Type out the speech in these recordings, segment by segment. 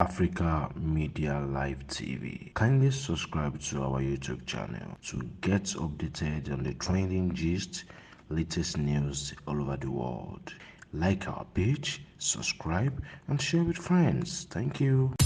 Africa Media Live TV. Kindly subscribe to our YouTube channel to get updated on the trending gist, latest news all over the world. Like our page, subscribe, and share with friends. Thank you.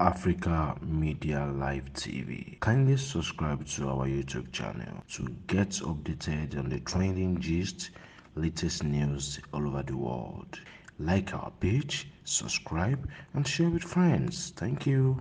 Africa Media Live TV. Kindly subscribe to our YouTube channel to get updated on the trending gist, latest news all over the world. Like our page, subscribe, and share with friends. Thank you.